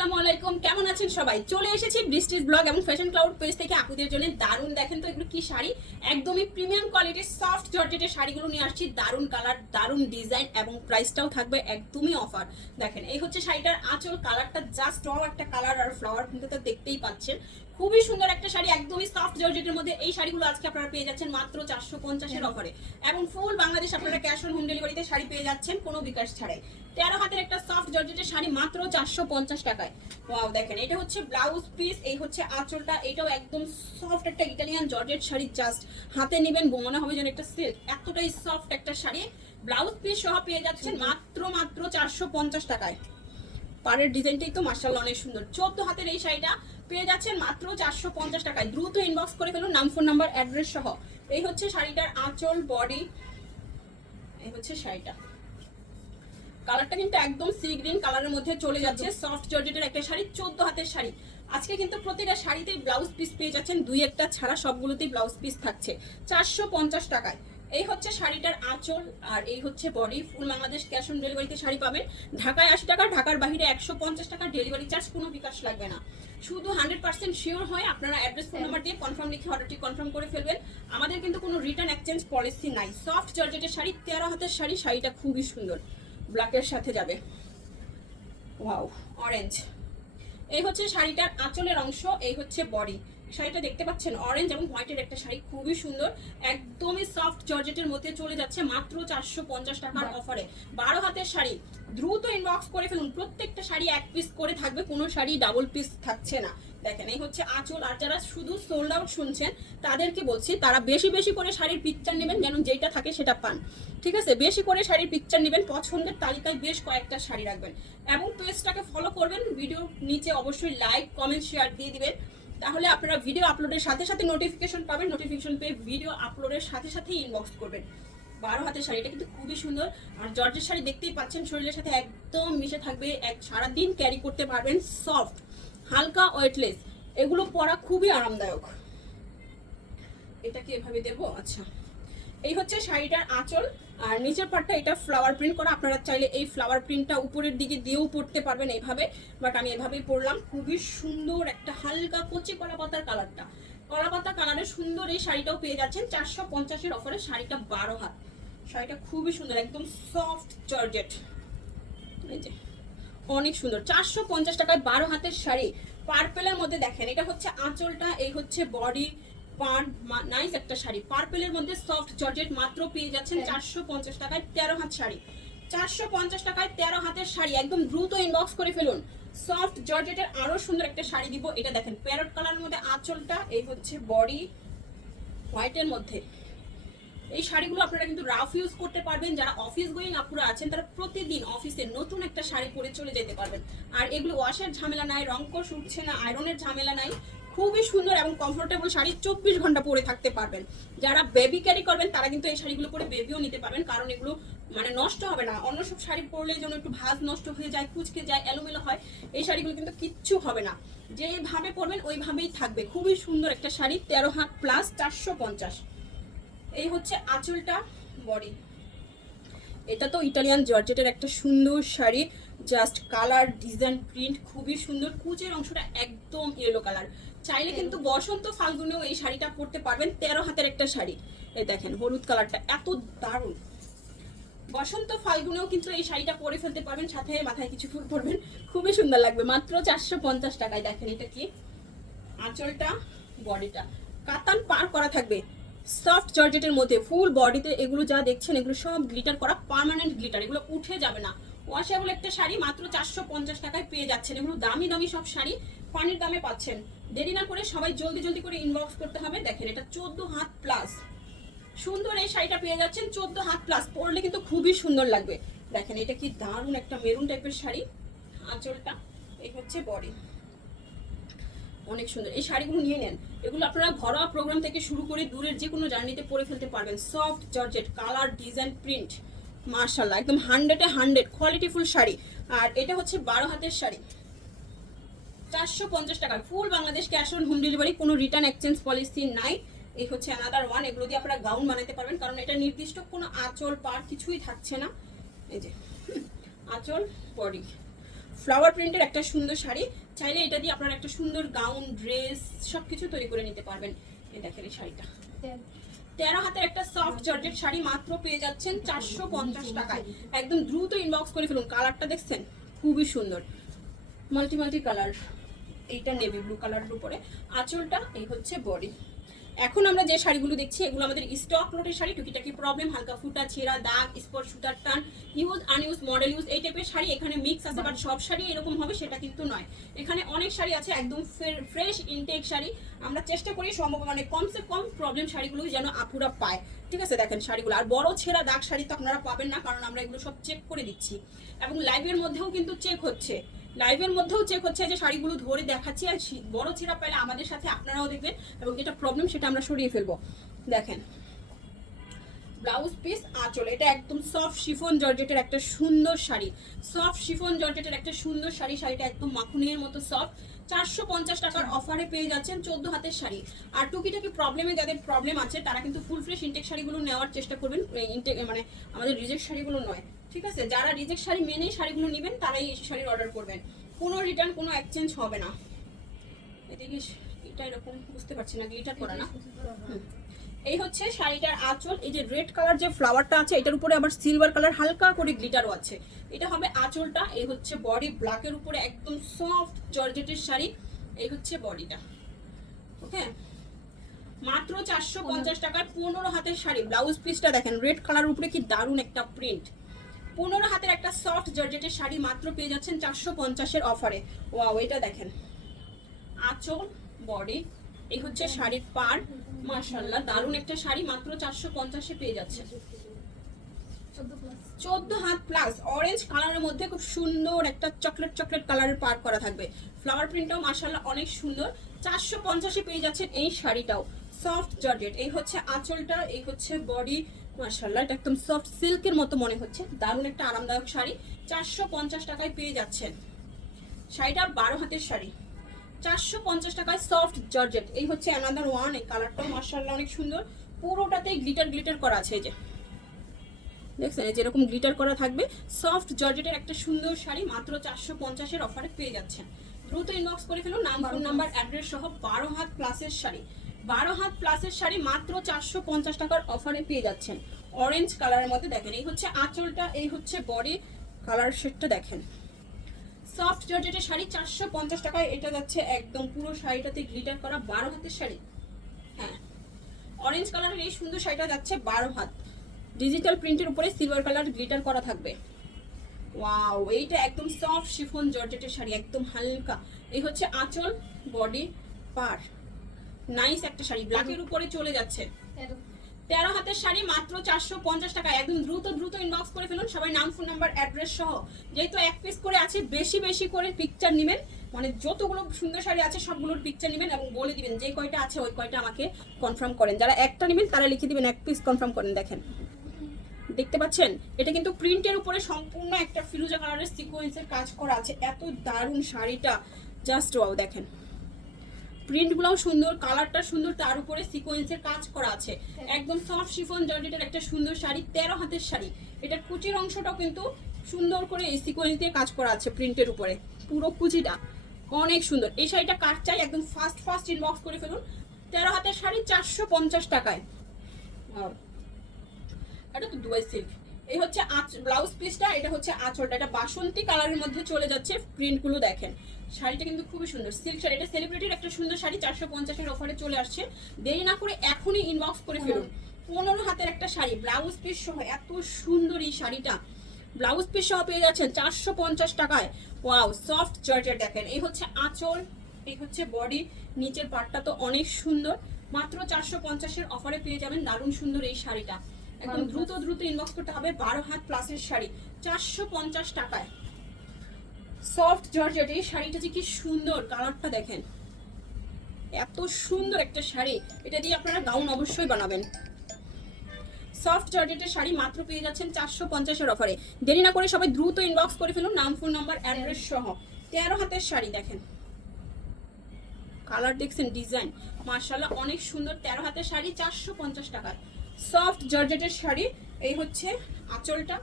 আসসালামু আলাইকুম, কেমন আছেন সবাই? চলে এসেছি বৃষ্টির ব্লগ এবং ফ্যাশন ক্লাউড পেজ থেকে আপুদের জন্য দারুণ। দেখেন তো এগুলো কি শাড়ি, একদমই প্রিমিয়াম কোয়ালিটির সফট জর্জেটের শাড়িগুলো নিয়ে আসছি। দারুণ কালার, দারুণ ডিজাইন এবং প্রাইসটাও থাকবে একদমই অফার। দেখেন এই হচ্ছে শাড়িটার আঁচল, কালারটা জাস্ট র একটা কালার আর ফ্লাওয়ার প্রিন্ট তো দেখতেই পাচ্ছেন। খুবই সুন্দর একটা শাড়ি, একদমই সফট জর্জেটের মধ্যে। এই শাড়িগুলো আজকে আপনারা পেয়ে যাচ্ছেন মাত্র 450-এর অফারে এবং ফুল বাংলাদেশ আপনারা ক্যাশ অন হোম ডেলিভারিতে শাড়ি পেয়ে যাচ্ছেন কোনো বিকাশ ছাড়াই। 13 হাতের একটা সফট জর্জেটের শাড়ি মাত্র 450 টাকায়। ওয়াও, দেখেন এটা হচ্ছে ব্লাউজ পিস, এই হচ্ছে আঁচলটা। এটাও একদম সফট একটা ইটালিয়ান জর্জেট শাড়ি, জাস্ট হাতে নেবেন মনে হবে যেন একটা সিল্ক, এতটাই সফট একটা শাড়ি। ব্লাউজ পিস সহ পেয়ে যাচ্ছেন মাত্র 450 টাকায়। পাড়ের ডিজাইনটাই তো মাশাআল্লাহ অনেক সুন্দর। 14 হাতের এই শাড়িটা পেয়ে যাচ্ছেন মাত্র 450 টাকায়। দ্রুত ইনবক্স করে ফেলুন নাম, ফোন নাম্বার, অ্যাড্রেস সহ। এই হচ্ছে শাড়িটার আঁচল, বডি, এই হচ্ছে শাড়িটা। কালারটা কিন্তু একদম সি গ্রিন কালারের মধ্যে চলে যাচ্ছে। সফট জর্জেটের একটা শাড়ি, 14 হাতের শাড়ি। আজকে কিন্তু প্রতিটা শাড়িতেই ব্লাউজ পিস পেয়ে যাচ্ছেন, দুই একটা ছাড়া সবগুলোতেই ব্লাউজ পিস থাকছে 450 টাকায়। এই হচ্ছে শাড়িটার আঁচল আর এই হচ্ছে body. Full Bangladesh cash on ডেলিভারিতে শাড়ি পাবেন। ঢাকায় 80 টাকা, ঢাকার বাইরে 150 টাকা ডেলিভারি চার্জ, কোনো বিকাশ লাগবে না। শুধু 100% শিওর হয় আপনারা অ্যাড্রেস, ফোন নাম্বার দিয়ে কনফার্ম লিখে অর্ডারটি কনফার্ম করে ফেলবেন। আমাদের কিন্তু কোনো রিটার্ন এক্সচেঞ্জ পলিসি নাই। সফট জর্জেটের শাড়ি, 13 হাতের শাড়ি। শাড়িটা খুবই সুন্দর, ব্ল্যাকের সাথে যাবে। Wow, orange. এই হচ্ছে শাড়িটার আঁচলের অংশ, এই হচ্ছে বডি। শাড়িটা দেখতে পাচ্ছেন অরেঞ্জ এবং হোয়াইটের একটা শাড়ি, খুবই সুন্দর। একদমই সফট জর্জেটের মধ্যে চলে যাচ্ছে মাত্র 450 টাকার অফারে। 12 হাতের শাড়ি, দ্রুত ইনবক্স করে ফেলুন। প্রত্যেকটা শাড়ি এক পিস করে থাকবে, কোনো শাড়ি ডাবল পিস থাকছে না। দেখেন এই হচ্ছে আঁচল। আর যারা শুধু সোল্ড আউট শুনছেন তাদেরকে বলছি, তারা বেশি বেশি করে শাড়ির পিকচার নেবেন, যেন যেটা থাকে সেটা পান। ঠিক আছে, বেশি করে শাড়ির পিকচার নেবেন, পছন্দের তালিকায় বেশ কয়েকটা শাড়ি রাখবেন এবং পেজটাকে ফলো করবেন। ভিডিও নিচে অবশ্যই লাইক, কমেন্ট, শেয়ার দিয়ে দিবেন, তাহলে আপনারা ভিডিও আপলোডের সাথে সাথে নোটিফিকেশন পাবেন। নোটিফিকেশন পেয়ে ভিডিও আপলোডের সাথে সাথেই ইনবক্স করবেন। 12 হাতের শাড়িটা কিন্তু খুবই সুন্দর। আর জর্জের শাড়ি দেখতেই পাচ্ছেন, শরীরের সাথে একদম মিশে থাকবে, এক সারাদিন ক্যারি করতে পারবেন। সফট, হালকা, ওয়েটলেস, এগুলো পরা খুবই আরামদায়ক। এটাকে এভাবে দেবো। আচ্ছা, এই হচ্ছে শাড়িটার আঁচল আর নিচের পাটটা এটা ফ্লাওয়ার প্রিন্ট করা। আপনারা চাইলে এই ফ্লাওয়ার প্রিন্টটা উপরের দিকে দিয়েও পরতে পারবেন এইভাবে, বাট আমি এভাবেই পরলাম। খুবই সুন্দর একটা হালকা কচি কলা পাতার কালারটা, কলা পাতা কালারের সুন্দর এই শাড়িটাও পেয়ে যাচ্ছেন 450-এর অফারে। শাড়িটা 12 হাত, শাড়িটা খুবই সুন্দর, একদম সফট জর্জেট। এই যে অনেক সুন্দর, 450 টাকায় 12 হাতের শাড়ি পার্পেলের মধ্যে। দেখেন এটা হচ্ছে আঁচলটা, এই হচ্ছে বডি পার। নাইস একটা শাড়ি পার্পেলের মধ্যে সফট জর্জেট, মাত্র পেয়ে যাচ্ছেন 450 টাকায়। 13 হাত শাড়ি, 450 টাকায় 13 হাতের শাড়ি। একদম দ্রুত ইনবক্স করে ফেলুন। সফট জর্জেটের আরো সুন্দর একটা শাড়ি দিব। এটা দেখেন প্যারট কালারের মধ্যে আঁচলটা, এই হচ্ছে বডি হোয়াইটের মধ্যে। এই শাড়িগুলো আপনারা কিন্তু রাফ ইউজ করতে পারবেন। যারা অফিস গোয়িং আপুরা আছেন তারা প্রতিদিন অফিসে নতুন একটা শাড়ি পরে চলে যেতে পারবেন। আর এগুলো ওয়াশের ঝামেলা নাই, রংকশ উঠছে না, আয়রনের ঝামেলা নাই। খুবই সুন্দর এবং কমফোর্টেবল শাড়ি, 24 ঘন্টা পরে থাকতে পারবেন। যারা বেবি ক্যারি করবেন তারা কিন্তু এই শাড়িগুলো পরে বেবিও নিতে পারবেন, কারণ এগুলো মানে নষ্ট হবে না। অন্য সব শাড়ি পরলে যেন একটু ভাঁজ নষ্ট হয়ে যায়, কুচকে যায়, এলোমেলো হয়, এই শাড়িগুলো কিন্তু কিচ্ছু হবে না। যেভাবে পরবেন ওইভাবেই থাকবে। খুবই সুন্দর একটা শাড়ি, 13 হাত প্লাস, 450। এই হচ্ছে আঁচলটা, বডি। এটা তো ইটালিয়ান জর্জেটের একটা সুন্দর sari, just colour, design, print খুবই সুন্দর। কুচের অংশটা একদম ইয়েলো কালার। চাইলে কিন্তু বসন্ত ফাল্গুনেও এই শাড়িটা পরতে পারবেন। 13 হাতের একটা শাড়ি। এই দেখেন হলুদ কালারটা এত দারুণ, বসন্ত ফাল্গুনেও কিন্তু এই শাড়িটা পরে ফেলতে পারবেন, সাথে মাথায় কিছু ফুল পরবেন, খুবই সুন্দর লাগবে। মাত্র 450 টাকায়। দেখেন এটা কি, আঁচলটা, বডিটা কাতান পার করা থাকবে সফট জর্জেটের মধ্যে। ফুল বডিতে এগুলো যা দেখছেন এগুলো সব গ্লিটার করা, পার্মানেন্ট গ্লিটার, এগুলো উঠে যাবে না। ওয়াশেবল একটা শাড়ি, মাত্র 450 টাকায় পেয়ে যাচ্ছেন। এগুলো দামি দামি সব শাড়ি, পানির দামে পাচ্ছেন। দেরি না করে সবাই জলদি জলদি করে ইনবক্স করতে হবে। দেখেন এটা 14 হাত প্লাস, সুন্দর এই শাড়িটা পেয়ে যাচ্ছেন 14 হাত প্লাস। পরলে কিন্তু খুবই সুন্দর লাগবে। দেখেন এটা কি দারুণ একটা মেরুন টাইপের শাড়ি, আঁচলটা, এই হচ্ছে বডি, অনেক সুন্দর। এই শাড়িগুলো নিয়ে নেন, এগুলো আপনারা ঘরোয়া প্রোগ্রাম থেকে শুরু করে দূরের যে কোনো জার্নিতে পরে ফেলতে পারবেন। Soft georgette, colour, design, print মাশাআল্লাহ, একদম 100-এ 100 কোয়ালিটিফুল শাড়ি। আর এটা হচ্ছে 12 হাতের শাড়ি, 450 টাকা, full Bangladesh cash on home delivery, কোনো রিটার্ন এক্সচেঞ্জ পলিসি নাই। এই হচ্ছে অ্যানাদার ওয়ান। এগুলো দিয়ে আপনারা গাউন বানাতে পারবেন, কারণ এটা নির্দিষ্ট কোনো আঁচল পার কিছুই থাকছে না। এই যে আঁচল, বডি, ফ্লাওয়ার প্রিন্টের একটা সুন্দর শাড়ি, চাইলে এটা দিয়ে আপনারা একটা সুন্দর গাউন, ড্রেস সবকিছু তৈরি করে নিতে পারবেন। এই দেখেন এই শাড়িটা 13 হাতের একটা সফট জর্জেট শাড়ি মাত্র পেয়ে যাচ্ছেন 450 টাকায়। একদম দ্রুত ইনবক্স করে ফেলুন। কালারটা দেখছেন খুবই সুন্দর, মাল্টি কালার। এইটা নেভি ব্লু কালারের উপরে আঁচলটা, এই হচ্ছে বডি। এখন আমরা যে শাড়িগুলো দেখছি এগুলো আমাদের স্টক লটের শাড়ি। টুকিটাকি প্রবলেম, হালকা ফুটা, ছেঁড়া, দাগ, স্পট, সুতার টান, ইউজ আনইউজ, মডেল ইউজ, এই টাইপের শাড়ি এখানে মিক্স আছে। বাট সব শাড়ি এরকম হবে সেটা কিন্তু নয়। এখানে অনেক শাড়ি আছে একদম ফ্রেশ ইনটেক শাড়ি। আমরা চেষ্টা করি সম্ভব মানে কমসে কম প্রবলেম শাড়িগুলো যেন আপুরা পায়। ঠিক আছে, দেখেন শাড়িগুলো। আর বড় ছেঁড়া দাগ শাড়ি তো আপনারা পাবেন না, কারণ আমরা এগুলো সব চেক করে দিচ্ছি এবং লাইভের মধ্যেও কিন্তু চেক হচ্ছে। যে শাড়িগুলো ধরে দেখাচ্ছি। আর বড় ছেঁড়া পাইলে আমাদের সাথে আপনারাও দেখবেন এবং যেটা প্রবলেম সেটা আমরা সরিয়ে ফেলবো। দেখেন ব্লাউজ পিস, আঁচল, এটা একদম সফট শিফন জর্জেটের একটা সুন্দর শাড়ি। শাড়িটা একদম মাখনের মতো সফট। 450 টাকার অফারে পেয়ে যাচ্ছেন 14 হাতের শাড়ি। আর টুকিটাকি প্রবলেমে যাদের প্রবলেম আছে তারা কিন্তু ফুল ফ্রেশ ইনটেক শাড়িগুলো নেওয়ার চেষ্টা করবেন। ইনটেক মানে আমাদের রিজেক্ট শাড়িগুলো নয়। ঠিক আছে, যারা রিজেক্ট শাড়ি মেনেই শাড়িগুলো নেবেন তারাই এই শাড়ির অর্ডার করবেন। কোনো রিটার্ন, কোনো এক্সচেঞ্জ হবে না। এদিকে এটা এরকম বুঝতে পারছি না, গ্লিটার করা না। এই হচ্ছে শাড়িটার আঁচল। এই যে রেড কালার যে ফ্লাওয়ারটা আছে এটার উপরে আবার সিলভার কালার হালকা করে গ্লিটারও আছে। এটা হবে আঁচলটা। এই হচ্ছে বডি, ব্ল্যাকের উপরে একদম সফট জর্জেটের শাড়ি। এই হচ্ছে বডিটা। ওকে, মাত্র 450 টাকার 15 হাতের শাড়ি। ব্লাউজ পিসটা দেখেন রেড কালার উপরে কি দারুণ একটা প্রিন্ট। 15 হাতের একটা সফট জর্জেটের শাড়ি মাত্র পেয়ে যাচ্ছেন 450-এর অফারে। ওয়াও, এটা দেখেন আঁচল, বডি, এই হচ্ছে শাড়ির পার। মাশাআল্লাহ দারুণ একটা শাড়ি মাত্র 450-এ পেয়ে যাচ্ছে। 14 হাত প্লাস, অরেঞ্জ কালারের মধ্যে খুব সুন্দর একটা চকলেট কালারের পার করা থাকবে। ফ্লাওয়ার প্রিন্টটাও মাশাআল্লাহ অনেক সুন্দর। 450-এ পেয়ে যাচ্ছেন এই শাড়িটাও সফট জর্জেট। এই হচ্ছে আঁচলটা, এই হচ্ছে বডি। মাশাআল্লাহ এটা একদম সফট সিল্কের মতো মনে হচ্ছে। দারুণ একটা আরামদায়ক শাড়ি 450 টাকায় পেয়ে যাচ্ছেন। শাড়িটা 12 হাতের শাড়ি 450 টাকায় সফট জর্জেট। এই হচ্ছে অ্যানাদার ওয়ান। এই কালারটাও মাশাআল্লাহ অনেক সুন্দর। পুরোটাতেই গ্লিটার করা আছে। এই যে দেখছেন যেরকম গ্লিটার করা থাকবে। সফট জর্জেটের একটা সুন্দর শাড়ি মাত্র 450-এর অফারে পেয়ে যাচ্ছেন। দ্রুত ইনবক্স করে ফেলুন, নাম, ফোন নাম্বার, অ্যাড্রেস সহ। 12 হাত প্লাসের শাড়ি, 12 হাত প্লাসের শাড়ি মাত্র 450 টাকার অফারে পেয়ে যাচ্ছেন। অরেঞ্জ কালারের মধ্যে দেখেন এই হচ্ছে আঁচলটা, এই হচ্ছে বডি। কালার শেডটা দেখেন। সফট জর্জেটের শাড়ি 450 টাকায় এটা যাচ্ছে। একদম পুরো শাড়িটাতে গ্লিটার করা 12 হাতের শাড়ি। হ্যাঁ, অরেঞ্জ কালারের এই সুন্দর শাড়িটা যাচ্ছে 12 হাত। ডিজিটাল প্রিন্টের উপরে সিলভার কালার গ্লিটার করা থাকবে। ওয়াও, এইটা একদম সফট শিফন জর্জেটের শাড়ি, একদম হালকা। এই হচ্ছে আঁচল, বডি, পার। নাইস একটা শাড়ি, ব্ল্যাকের উপরে চলে যাচ্ছে। 13 হাতের শাড়ি মাত্র 450 টাকা। একদম দ্রুত ইনবক্স করে ফেলুন সবাই, নাম, ফোন নাম্বার, অ্যাড্রেস সহ। যেহেতু এক পিস করে আছে, বেশি করে পিকচার নেবেন। মানে যতগুলো সুন্দর শাড়ি আছে সবগুলোর পিকচার নেবেন এবং বলে দিবেন যে কয়টা আছে ওই কয়টা আমাকে কনফার্ম করেন। যারা একটা নেবেন তারা লিখে দিবেন এক পিস কনফার্ম করেন। দেখেন দেখতে পাচ্ছেন এটা কিন্তু প্রিন্টের উপরে সম্পূর্ণ একটা ফিরোজা কালারের সিকোয়েন্সের কাজ করা আছে। এত দারুণ শাড়িটা, জাস্ট ওয়াও। দেখেন প্রিন্টগুলোও সুন্দর, কালারটা সুন্দর, তার উপরে সিকোয়েন্সের কাজ করা আছে। একদম সফট শিফন জর্জেটের একটা সুন্দর শাড়ি, 13 হাতের শাড়ি। এটার কুচির অংশটাও কিন্তু সুন্দর করে এই সিকোয়েন্স দিয়ে কাজ করা আছে প্রিন্টের উপরে। পুরো কুচিটা অনেক সুন্দর। এই শাড়িটা কাট চাই, একদম ফাস্ট ইনবক্স করে ফেলুন। 13 হাতের শাড়ি 450 টাকায়। এটা তো দুয়াই সিল্ক। এই হচ্ছে ব্লাউজ পিসটা, এটা হচ্ছে আঁচলটা। এটা বাসন্তী কালারের মধ্যে চলে যাচ্ছে। প্রিন্টগুলো দেখেন, শাড়িটা কিন্তু খুবই সুন্দর। সিল্ক শাড়ি, এটা সেলিব্রিটির একটা সুন্দর শাড়ি। 450-এর অফারে চলে আসছে। দেরি না করে এখনই ইনবক্স করে ফেলুন। 15 হাতের একটা শাড়ি, ব্লাউজ পিস সহ। এত সুন্দর এই শাড়িটা, ব্লাউজ পিস সহ পেয়ে যাচ্ছেন 450 টাকায়। Wow, soft georgette. দেখেন এই হচ্ছে আঁচল, এই হচ্ছে বডি। নিচের পাটটা তো অনেক সুন্দর। মাত্র 450-এর অফারে পেয়ে যাবেন দারুণ সুন্দর এই শাড়িটা। একদম দ্রুত ইনবক্স করতে হবে। 12 হাত প্লাসের শাড়ি 450 টাকায়। Soft georgette. এই শাড়িটা যে কি সুন্দর, কালারটা দেখেন। এত সুন্দর একটা শাড়ি, এটা দিয়ে আপনারা গাউন অবশ্যই বানাবেন। সফট জর্জেটের শাড়ি মাত্র পেয়ে যাচ্ছেন 450-এর অফারে। দেরি না করে সবাই দ্রুত ইনবক্স করে ফেলুন, নাম, ফোন নাম্বার, অ্যাড্রেস সহ। 13 হাতের শাড়ি দেখেন, কালার দেখছেন, ডিজাইন মাশাআল্লাহ অনেক সুন্দর। 13 হাতের শাড়ি 450 টাকায়। সফট জর্জেটের শাড়ি। এই হচ্ছে আঁচলটা,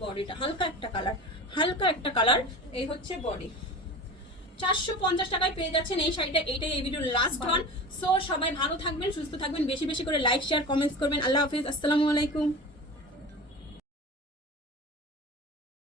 বডিটা হালকা একটা কালার, হালকা একটা কালার। এই হচ্ছে বডি। 450 টাকায় পেয়ে যাচ্ছেন এই শাড়িটা। এইটাই এই ভিডিওর লাস্ট ওয়ান। সো সবাই ভালো থাকবেন, সুস্থ থাকবেন, বেশি বেশি করে লাইক শেয়ার কমেন্টস করবেন। আল্লাহ হাফেজ, আসসালামু আলাইকুম।